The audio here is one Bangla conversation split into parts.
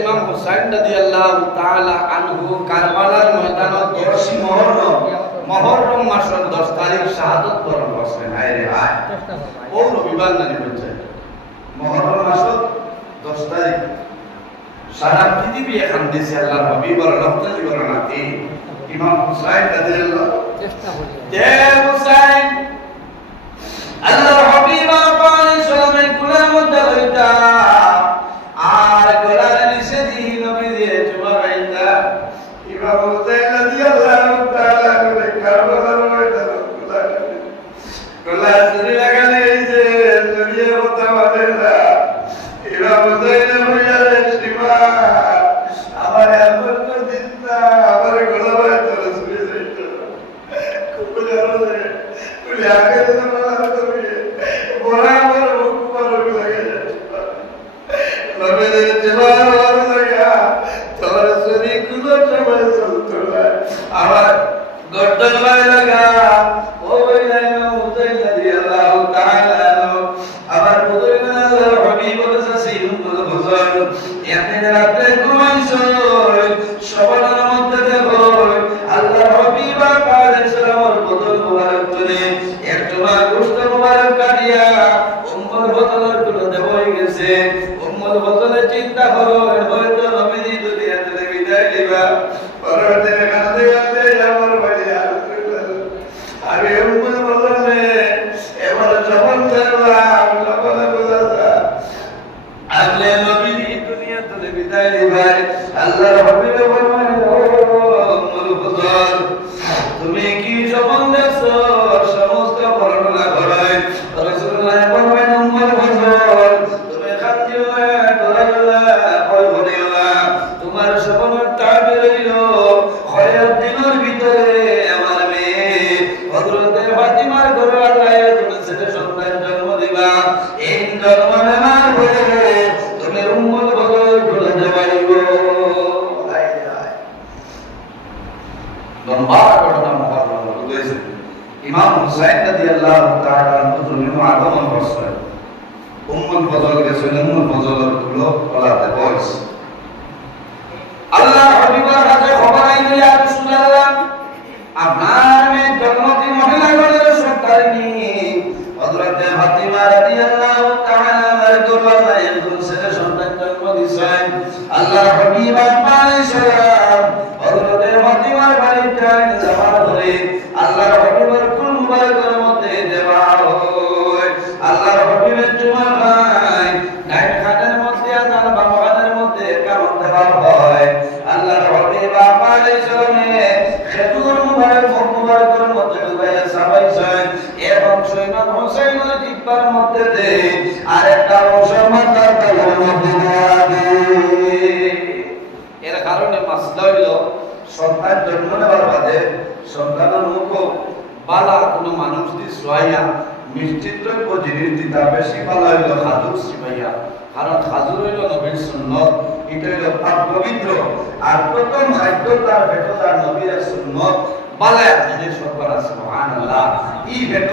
ইমাম হুসাইন রাদিয়াল্লাহু তাআলা আনহু কারবালার ময়দানত 10 মুহররম মুহররম মাসের 10 তারিখ শাহাদাত বরণ করছেন হায় রে হায়। ও রবিবার নানি বলছে মুহররম মাসের 10 তারিখ। সারা পৃথিবী এখন দিছে আল্লাহর হাবিবর রহমত জীবন ইমাম হুসাইন রাদিয়াল্লাহু চেষ্টা করি জে হুসাইন আল্লাহর হাবিব আলাইহিস সালামের গুনার মধ্যে হইতা আর গলার নিচে দি নবী দিয়ে চুমা গাইতা ইমাম হুসাইন রাদিয়াল্লাহু তাআলা করে কারবালার ময়দানে গলা ধরে লাগালে এই যে দুনিয়া এর কারণে মাসলা হইল সন্তান জন্ম নেওয়ার বাদে সন্তানের মুখ বালা কোনো মানুষ দি সোয়াইয়া মিষ্টি দ্রব্য জিনিস দিতা বেশি ভালো হইল খাজুর সিমাইয়া কারণ খাজুর হইল নবীর সুন্নত এটা হইল পাক পবিত্র। আর প্রথম খাদ্য তার ভেট তার নবীর সুন্নত বালা জিনিস সরকার সুবহানাল্লাহ। এই ভেট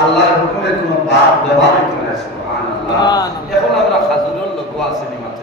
আল্লাহর হুকুমে কোনো বাদ ব্যবহার করে সুবহানাল্লাহ। এখন আমরা খাজুরের লোক আছে মাত্র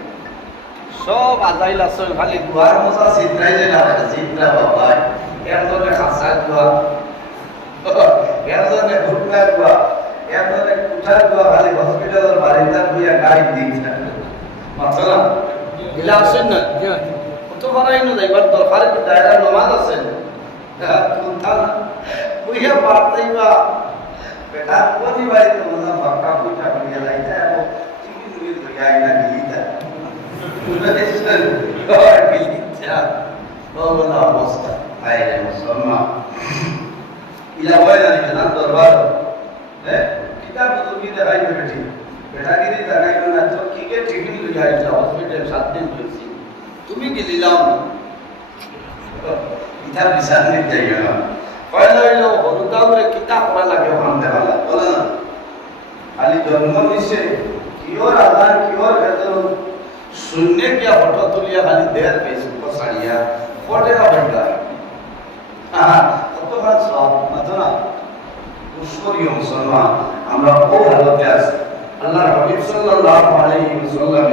সব আজাইল আছে খালি দুয়ার মজা চিত্রাই যে না চিত্রা বাবা। এরজনে খাসা দুয়া। এরজনে ঘুরনা দুয়া। এরজনে কুঠার দুয়া খালি হসপিটালের বাড়িতে দুইয়া গাড়ি দিই মাতলা? ইলা আছেন না? কত বারাই না যাইবার দরকার কি দায়রা নমাজ আছে? কোনটা বুইয়া বার্তাইবা বেটা কোনি বাড়িতে মজা বাক্কা পুঠা করিয়া লাইতা এবং চিনি দুই দুইয়া আইনা গিলিতা অবস্থা আইলে মুসলমান ইলা বয়না নিবে না দরবার হ্যাঁ কিতাব বুজুর্গি দেখাই বেটি বেটা গিরি দেখাই না তো কি কে ঠিক লই আইলা হসপিটাল সাত দিন হইছি তুমি গেলিলাম ইটা বিচার নিতে যাই গেল কয়লা হইল হরুদাউরে কিতাব করা লাগে ওখান থেকে বলে না খালি জন্ম দিছে কিয়র আধার কিয়র ভেতর শূন্য কিয়া ফটো তুলিয়া খালি দেড় ফেসবুক সারিয়া ফটে ভাইটা হ্যাঁ কত ভাত সব মাত্র না পুষ্করীয় মুসলমান আমরা ও হালতে আছি আল্লাহ হাবিব সাল্লাল্লাহু আলাইহি ওয়াসাল্লাম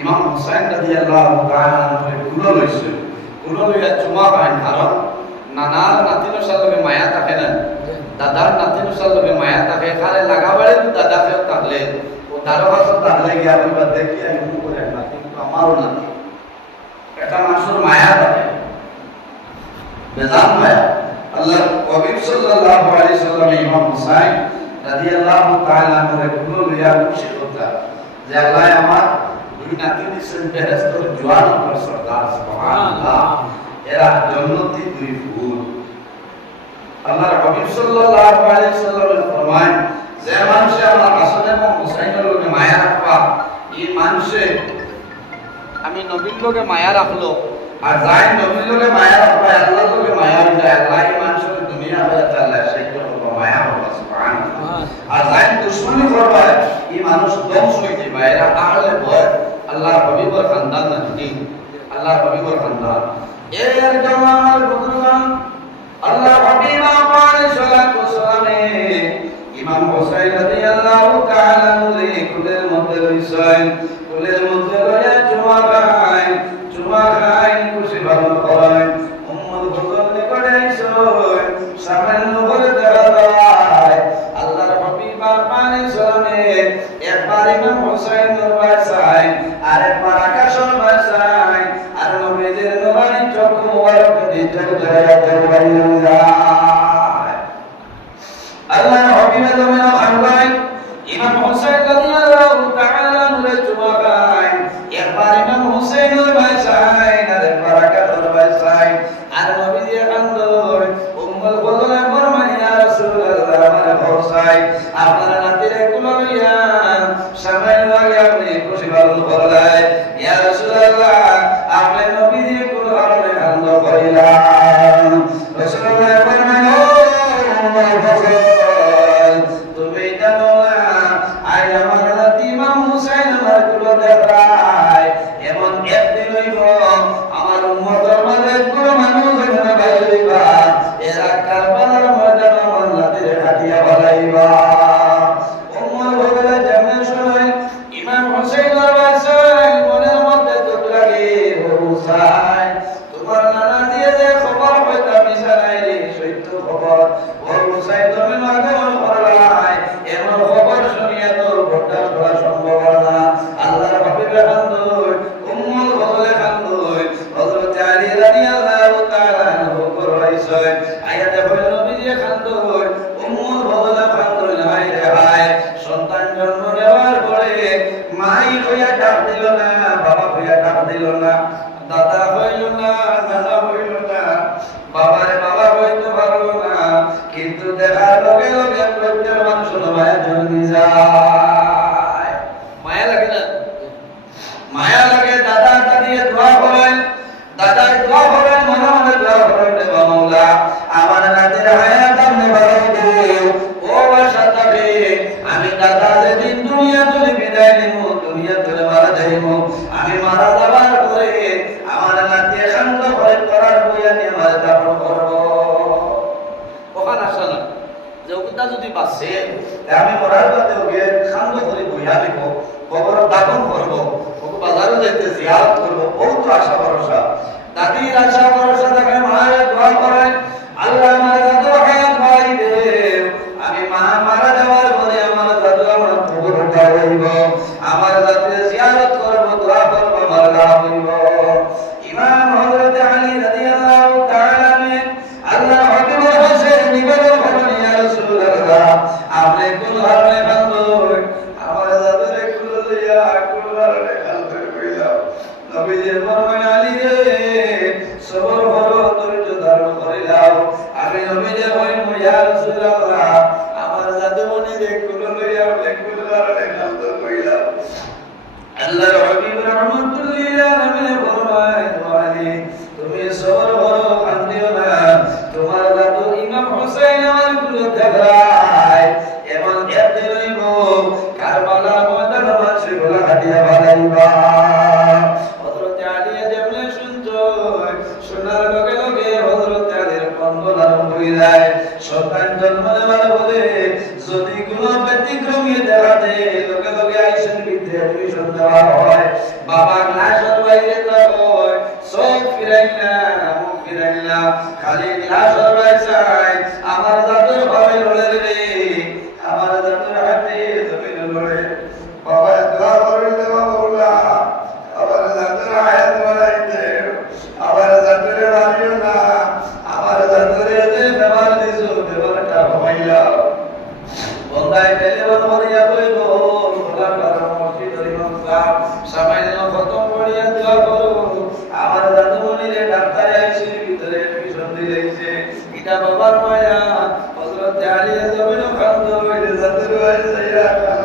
ইমাম হুসাইন রাদিয়াল্লাহু তাআলা আনহু কুলো লইছে কুলো লইয়া চুমা খান কারণ নানার নাতিনো সালকে মায়া থাকে না দাদার নাতিনো সালকে মায়া থাকে খালে লাগাবারে দাদা কেউ তাহলে ও দারো হাসত তাহলে গিয়া আমি দেখি আমি আমারও নাতি এটা মানুষের মায়া থাকে। বেজান মায়া। আল্লাহ হাবিব সাল্লাল্লাহু আলাইহি সাল্লাম, ইমাম হুসাইন রাদিয়াল্লাহু তাআলা আনহু কুলো লইয়া খুশি হতা যে আল্লাহ আমার দুই নাতি দিছেন বেহেশতের জওয়ান আমার সরদার, সুবহানাল্লাহ। এরা জন্নতি দুই ফুল আল্লাহর হাবিব সাল্লাল্লাহু আলাইহি সাল্লাম ফরমান যে মানুষে আমার হাসান এবং হুসাইনের লগে মায়া রাখবা, এই মানুষে আমি নবীর লগে মায়া রাখল। আর যাই নবীর লগে মায়া রাখবা আল্লাহর লগে মায়া হইলে আল্লাহ এই মানুষের দুনিয়া হয়ে আল্লাহ সেই মায়া হবে সুবহানাল্লাহ। আর যাই দুশ্মনী করবা এই মানুষ ধ্বংস হইতে বা এরা আহলে ভয়। আল্লাহর হাবিবের খানদান না দিন আল্লাহর হাবিবের খানদান। এর জামাল বুজুর্গান আল্লাহ হাবিব আলাইহিস সালাতু ওয়াসালামে ইমাম হুসাইন রাদিয়াল্লাহু তাআলা নুরে কুলের মধ্যে রইছেন কুলের মধ্যে দিল দাদা আমি মরার বাদে গিয়ে খান্দ করে বইয়া দিব, কবর দাপন করব ওকে বাজারে যাইতে আশা ভরসা। দাদির আশা ভরসা দেওয়া হয়। বাবার লাশের বাইরে দেওয়া হয় না মুখ ফিরাই না। খালি লাশের বাইরে আমার দাদু ভাবে রে আমার দাদু تعالي زمن قرض ولزد وسيارة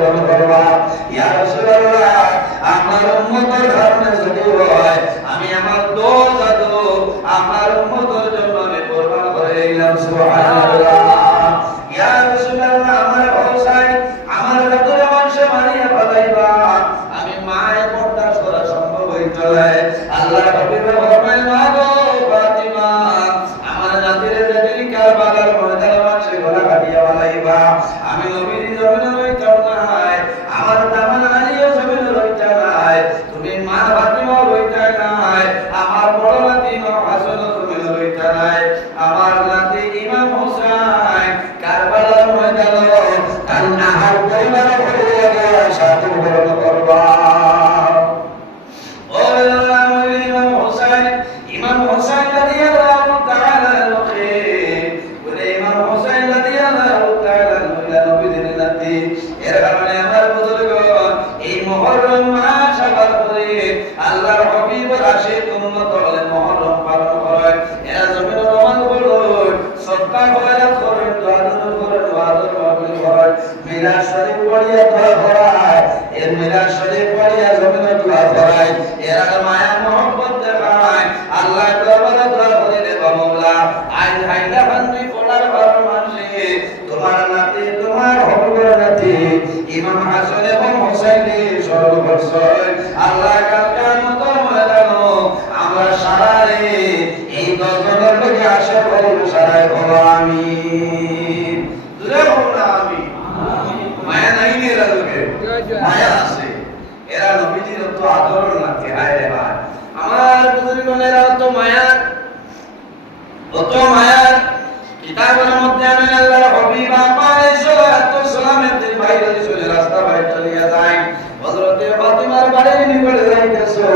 দরবার মিলাদ শরীফ পড়িয়া ধরা ধরায় এর মিলাদ শরীফ পড়িয়া জমিনে দোয়া করায় এরা মায়া মায়ার কত মায়ার কিতাবের মধ্যে আমি আল্লাহর হাবিব আমার সালাতু সালামের বাইরে চলে রাস্তা বাইরে চলে যাই হযরতে ফাতিমার বাড়ির নিকটে যাইতেছে।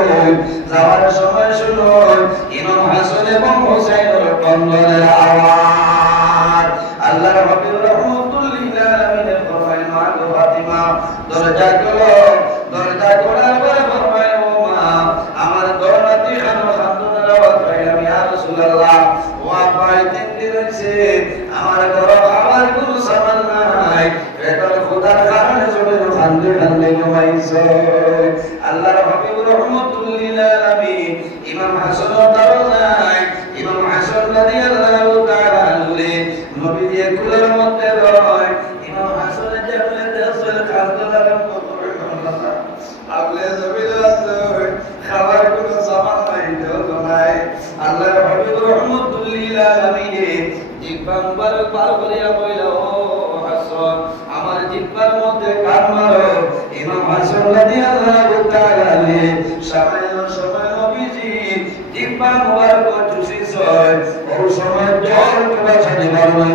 যাওয়ার সময় শুনুন, ইমাম হাসান এবং হুসাইনের বন্ধনের কারণে জমাইছে আল্লাহ হাবিব রহমাতুল্লিল আলামিন ইমাম হাসান তারনাই ইমাম হাসান রাদিয়াল্লাহু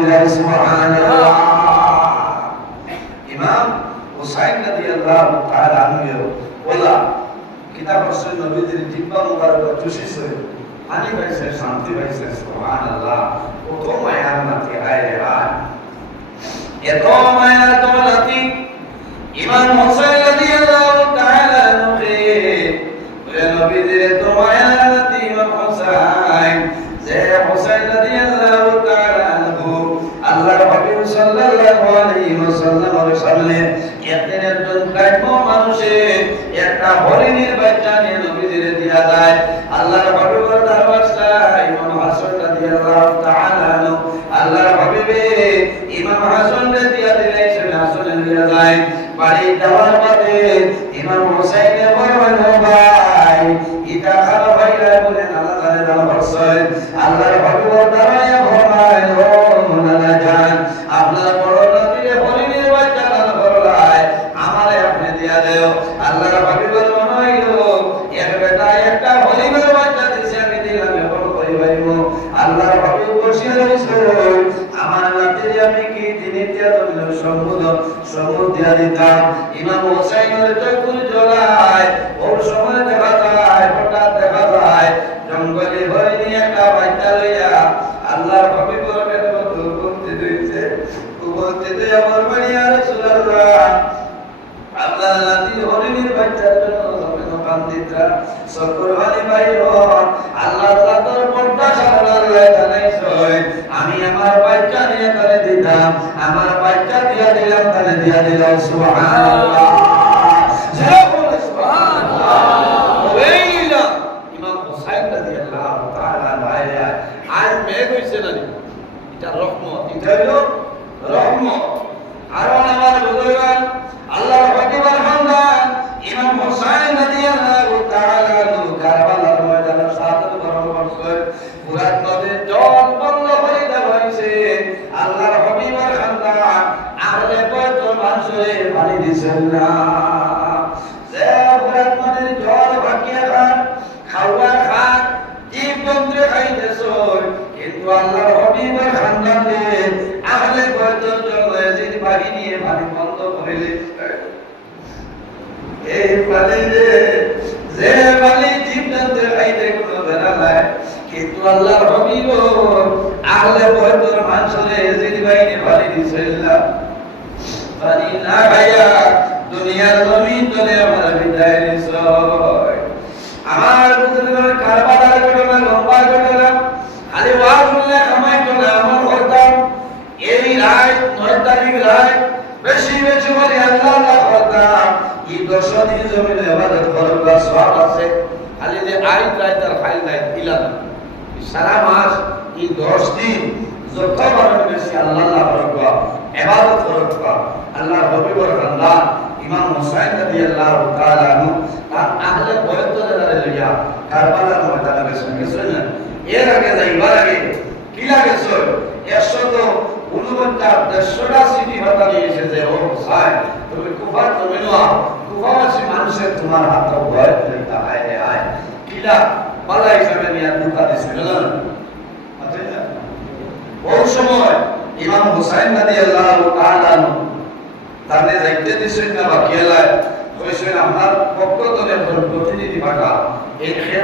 যায় সুবহানাল্লাহ ইমাম হুসাইন রাদিয়াল্লাহু তাআলা আনহু বলা, কিতাব রসুল নবীজির জিব্বা মুবারক চুষিছ। মায়ার আয় এত মায়া এত নাতি ইমাম দিয়া যায় আল্লাহর হাবিবের দরবারটা ইমাম হাসান রাদিয়াল্লাহু তাআলা আনহু আল্লাহর হাবিবে ইমাম হাসান দিয়া দিলে সেটা হাসান দিয়া যায় বাড়ি যাওয়ার পথে ইমাম হোসেনের বলবেন ও ভাই ইটা খালো ভাইরা বলে নানা জানে নানা বর্ষয় আল্লাহর হাবিবের দরবারে ভরমায় ও নানা জান আপনার বড় নবীরে হরিণের বাচ্চা নানা বড়লায় আমারে আপনি দিয়া দেও আল্লাহর হাবিবের মনে হইল এক বেটা একটা হরিণের বাচ্চা দিছে আমি দিলাম এখন করি পারিব আল্লাহর হাবিব বসিয়ে রইছে আমার নাতির আমি কি তিনি দিয়া দিল সম্বুধ দিয়া দিতাম ইমাম হোসাইনের চকুর জ্বলায় ওর সময় দেখা যায় হঠাৎ দেখা যায় জঙ্গলে হরিণী একটা বাচ্চা লইয়া আল্লাহর হাবিবের কাছে উপস্থিত হইছে উপস্থিত হয়ে আমার বাড়ি আর রাসূলুল্লাহ আল্লাহ নাতি হরিণীর বাচ্চার জন্য জমিন কান্দিতা সকরবানি বাইর আল্লাহ তাআলা তোর পর্দা সামলার জানাইছয় আমি আমার বাচ্চা নিয়ে তারে দিতাম আমার বাচ্চা দিয়া দিলাম তারে দিয়া দিলাম সুবহানাল্লাহ। জয় বলে সুবহানাল্লাহ ওয়াইলা ইমাম হুসাইন রাদিয়াল্লাহু তাআলা বাইরে আজ মেঘ হইছে না এটা রহমত এটা হলো রহমত আর আমার বুজুর্গান আল্লাহর হাকিমের বান্দা ইমাম হুসাইন রাদিয়াল্লাহু তাআলা আনহু কারবালার ময়দানে সাদর গরম করছে ফুরাত নদীর জল বন্ধ করে দেওয়া হয়েছে আল্লাহর হাবিবের বান্দা আহলে কত মানুষে পানি দিছেন না যে ফুরাত নদীর জল ভাকিয়ে খান খাওয়া খান জীব জন্তু খাইতেছ কিন্তু আল্লাহর হাবিবের খানদানে আহলে কত জল এজিদ বাহিনী পানি বন্ধ করে দিচ্ছে এই পানি যে যে পানি জীব জন্তু খাইতে কোনো বেড়া নাই কিন্তু আল্লাহর হাবিব আহলে বয়তর মানুষের এজিদ বাহিনী পানি দিছে পানি না খাইয়া দুনিয়ার জমিন তলে আমরা বিদায় নিশ্চয়। আমার বুজুর্গের কারবালার ঘটনা, লম্বা ঘটনা, খালি ওয়াজ শুনলে কামাই চলে আমার করতাম এই রায় নয় তারিখ রায়, বেশি বেশি বলে আল্লাহ আল্লাহ করতাম এই দশ দিন জমিনে এবাদত করবা সব আছে। খালি যে আইন রায় তার ফাইল নাই দিলাম সারা মাস এই দশ দিন যত বেশি আল্লাহ এবাদত করবা আল্লাহ হবিবর খানদান ইমাম হুসাইন রাদিয়াল্লাহু তাআলা আনহু তার আহলে বয়তরে লইয়া কারবালার ময়দানে গেছেন গেছেন না এর আগে যাইবার আগে কি লাগেছে একশো তো উনপঞ্চাশ দেড়শোটা সিটি ভাতা নিয়েছে যে ও হুসাইন তুমি কুফার তুমি নোয়া কুফাবাসী মানুষের তোমার হাত ভয় লইতে আয় রে আয় কিলা পালা হিসাবে নিয়ে দুকা দিছে বুঝলেন ওই সময় ইমাম হুসাইন রাদিয়াল্লাহু তাআলা আনহু তাহলে যাইতে দিছেন না বাকি এলায় কইছেন আমার পক্ষ ধরে প্রতিনিধি পাঠা এই খেয়ে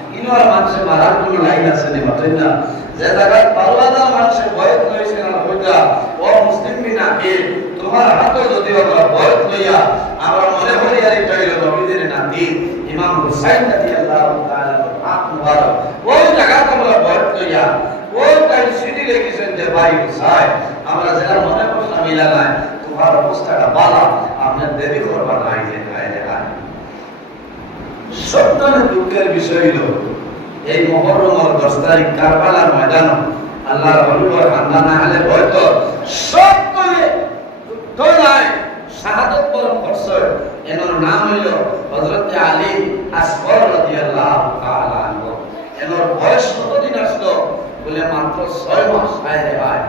মানুষে মারার লাইন আছে নি না? যে জায়গায় হাজার মানুষে করেছে না হইতা ও মুসলিম তোমার হাত যদি আমরা লইয়া আমরা মনে ইমাম হুসাইন তাআলা হাত মুবারক। ওই জায়গা তোমরা লইয়া ওই টাইম সিটি লেগেছেন যে, ভাই হুসাইন, আমরা মনে মিলা তোফার অবস্থাটা বালা আপনার দেরি করবার নাই যে দুঃখের বিষয় হলো এই মহরমর দশ তারিখ কারবালার ময়দান আল্লাহ হলুবর হান্দা না হলে হয়তো সব করে তোলায় শাহাদত বরণ করছে। এনার নাম হইল হযরত আলী আসফর রাদিয়াল্লাহু তাআলা এনার বয়স কত দিন আসলো? বলে মাত্র 6 মাস। আয় ভাই।